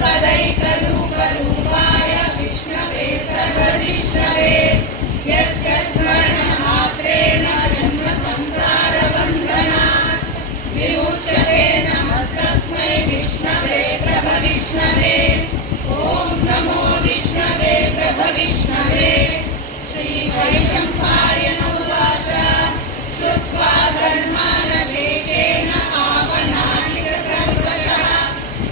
सदैकरूपरूपाय विष्णवे सर्वजिष्णवे यस्य स्मरणमात्रेण जन्मसंसारबन्धनात् विमुच्यते नमस्तस्मै विष्णवे प्रभविष्णवे ॐ नमो विष्णवे प्रभविष्णवे। श्रीवैशम्पायन उवाच श्रुत्वा धर्मानशेषेण पावनानि च सर्वशः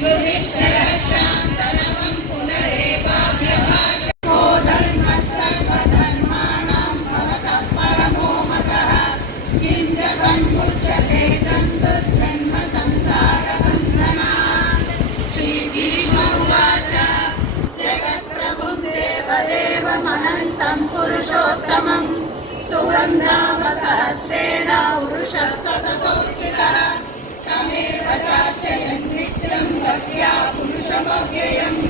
युधिष्ठिरः शान्तनवं पुनरेवाभ्यभाष को धर्मस्सर्वधर्माणां भवतः परमो मतः किं जगन्मुच्यते जन्तुर्जन्म संसारबन्धनात्। श्रीभीष्म उवाच जगत्प्रभुं देवदेवमनन्तं पुरुषोत्तमं स्तुवन्नामसहस्रेण पुरुषः सततोत्थितः तमेव चार्चयन् नित्यं भक्त्या पुरुषमव्ययम्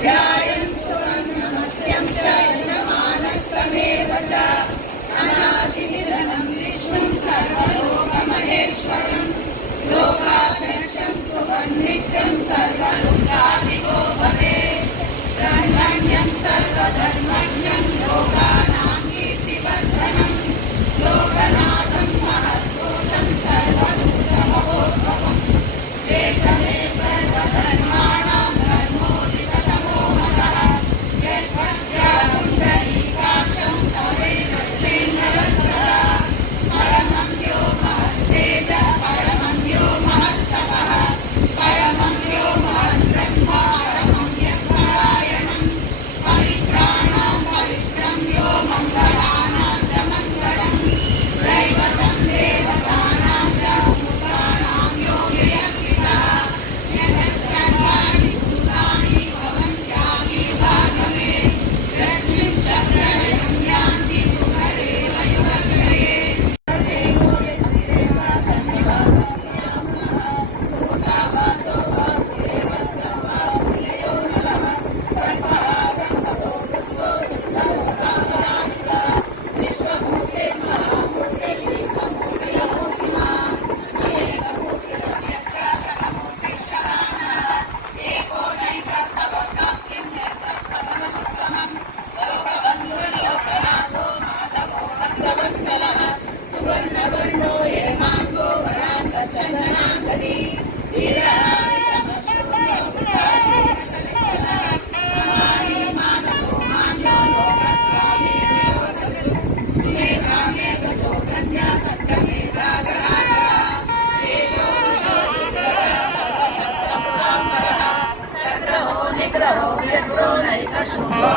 ध्यायन् स्तुवन् नमस्यं च यजमानस्तमेव च अनादिनिधनं विष्णुं सर्वलोकमहेश्वरं लोकाध्यक्षं स्तुवन् नित्यं सर्वलोकाधिपो भवेत् ब्रह्मण्यं सर्वधर्मज्ञं लोकानां कीर्तिवर्धनं लोकनाथं महद्भूतं सर्वभूतमहोद्भवम् एष मे सर्वधर्माणां धर्मोऽधिकतमो मतः यद्भक्त्या पुण्डरीकाक्षं स्तवेदश्चेन्नरस्तदा परमं यो महत्तेजः परमं यो महत्तपः परमं यो महद्ब्रह्म परमं यत्परायणं पवित्राणां पवित्रं यो मङ्गलानां च मङ्गलं दैवतं देवतानां च भूतानां यो व्यक्तितः यतः सर्वाणि भूतानि भवन्त्यागि भागमे यस्मिन् च प्रलयं यान्ति पुनरेव युगक्षये सेवो यज्ञेशः सन्निवासस्यामुनः भूतावासो वासुदेवः सर्वासुर्ययो नरः तद्वः तन्मतो दुग्धो दुग्धमूर्तापराजितः विश्वमूर्तिर्महामूर्तिर्लीकमूर्तिरमूर्तिमान् एकमूर्तिरव्यक्तः शतमूर्तिः एको नैकस्तवकाप्यं यत्तत्पदमुत्तमम् लोकबन्धुर्लोकनाथो माधवो भक्तवत्सलः सुवर्णवर्णो हेमाङ्गो वराङ्गचन्दनाङ्गदी वीरराजसमशून्यो वृषाचलश्चलः महानी मानवो मान्यो लोकस्वामी सुमेधा मेघतो धन्यः सत्यमेधागराधरः तेजोरुषो रुद्रः सर्वशस्त्रपुराम्बरः तग्रहो निग्रहो व्यग्रो नैकशृङ्गो